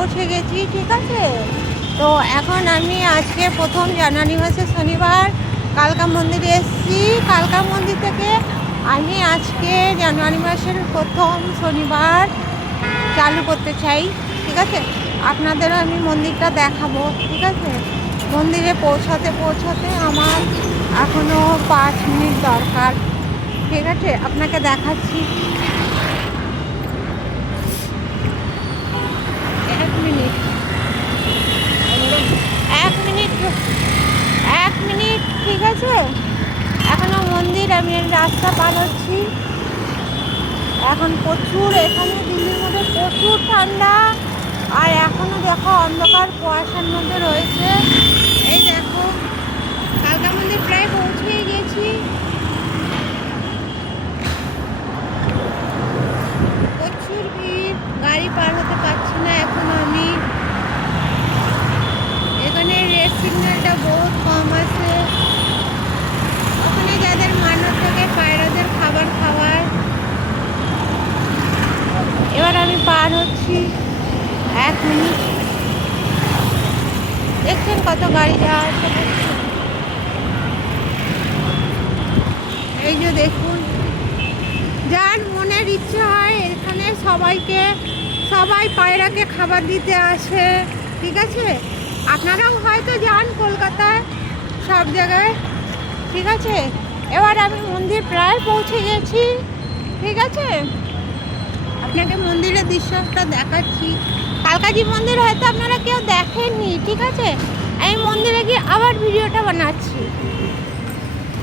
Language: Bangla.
পৌঁছে গেছি, ঠিক আছে। তো এখন আমি আজকে 1 জানুয়ারি মাসে শনিবার কালকা মন্দিরে এসেছি। কালকা মন্দির থেকে আমি আজকে জানুয়ারি মাসের 1 শনিবার চালু করতে চাই, ঠিক আছে। আপনাদেরও আমি মন্দিরটা দেখাবো, ঠিক আছে। মন্দিরে পৌঁছাতে আমার এখনও 5 মিনিট দরকার, ঠিক আছে। আপনাকে দেখাচ্ছি। 1 মিনিট, ঠিক আছে। এখনও মন্দির, আমি রাস্তা পার হচ্ছি। এখন প্রচুর, এখানে দিল্লির মধ্যে প্রচুর ঠান্ডা। আর এখনও দেখো অন্ধকার কুয়াশার মধ্যে রয়েছে। এই দেখো কালকা মন্দির প্রায় পৌঁছেই গেছি। প্রচুর ভিড়, গাড়ি পার হতে পারছি না এখনো আমি। এখানে রেড সিগন্যালটা বহুত কম আছে। ওখানে যাদের মানত থাকে পায়রাদের খাবার খাওয়ার। এবার আমি পার হচ্ছি। 1 মিনিট। দেখছেন কত গাড়ি যাওয়া আসা করছে। এই যে দেখুন, যার মনের ইচ্ছে হয় এখানে সবাই পায়রাকে খাবার দিতে আসে, ঠিক আছে। আপনারাও হয়তো যান কলকাতায় সব জায়গায়, ঠিক আছে। এবার আমি মন্দির প্রায় পৌঁছে গেছি, ঠিক আছে। আপনাকে মন্দিরের দৃশ্যটা দেখাচ্ছি। কালকাজি মন্দির হয়তো আপনারা কেউ দেখেননি, ঠিক আছে। আমি মন্দিরে গিয়ে আবার ভিডিওটা বানাচ্ছি।